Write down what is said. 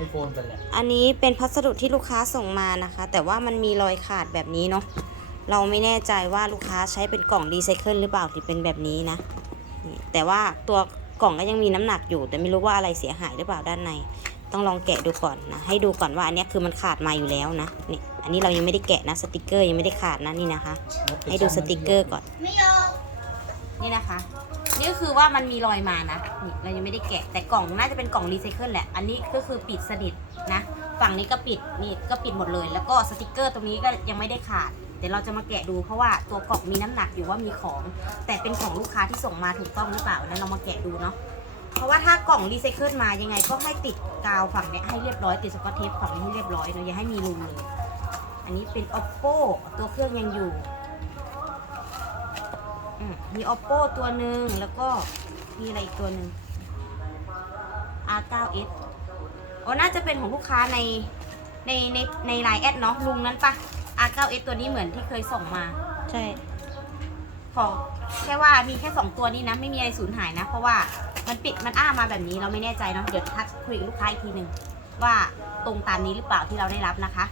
ไอโฟนไปแหละอันนี้เป็นพัสดุที่ลูกค้าส่งมานะคะ แต่ว่ามันมีรอยขาดแบบนี้เนาะเราไม่แน่ใจว่าลูกค้าใช้เป็นกล่องรีไซเคิลหรือเปล่าที่เป็นแบบนี้นะนี่แต่ว่าตัวกล่องก็ยังมีน้ำหนักอยู่ แต่ไม่รู้ว่าอะไรเสียหายหรือเปล่าด้านใน ต้องลองแกะดูก่อนนะ ให้ดูก่อนว่าอันเนี้ยคือมันขาดมาอยู่แล้วนะนี่อันนี้เรายังไม่ได้แกะนะสติกเกอร์ยังไม่ได้ขาดนะนี่นะคะ ให้ดูสติกเกอร์ก่อนไม่ยอมนี่นะคะ นี่ก็คือว่ามันมีรอยมานะนี่เรายังไม่ได้แกะ แต่กล่องน่าจะเป็นกล่องรีไซเคิลแหละ อันนี้ก็คือปิดสนิทนะ ฝั่งนี้ก็ปิดนี่ก็ปิดหมดเลย แล้วก็สติกเกอร์ตรงนี้ก็ยังไม่ได้ขาดเดี๋ยวเราจะมาแกะดูเพราะว่าตัวกล่องมีน้ำหนักอยู่ว่ามีของ แต่เป็นของลูกค้าที่ส่งมาถูกต้องหรือเปล่าแล้วเรามาแกะดูเนาะเพราะว่าถ้ากล่องรีไซเคิลมายังไงก็ให้ติดกาวฝั่งนี้ให้เรียบร้อยติดสกอตเทปฝั่งนี้ให้เรียบร้อยเนาะอย่าให้มีรูเลย อันนี้เป็น oppo ตัวเครื่องยังอยู่ มมี oppo ตัวหนึ่งแล้วก็มีอะไรอีกตัวหนึ่ง r9s โอ้น่าจะเป็นของลูกค้าในในในในไลน์แอดเนาะลุงนั้นปะ r9s ตัวนี้เหมือนที่เคยส่งมา ใช่ ขอแค่ว่ามีแค่2ตัวนี้นะ ไม่มีอะไรสูญหายนะ เพราะว่ามันปิดมันอ้ามาแบบนี้เราไม่แน่ใจเนาะเดี๋ยวทักคุยกับลูกค้าอีกทีหนึ่งว่าตรงตามนี้หรือเปล่าที่เราได้รับนะคะ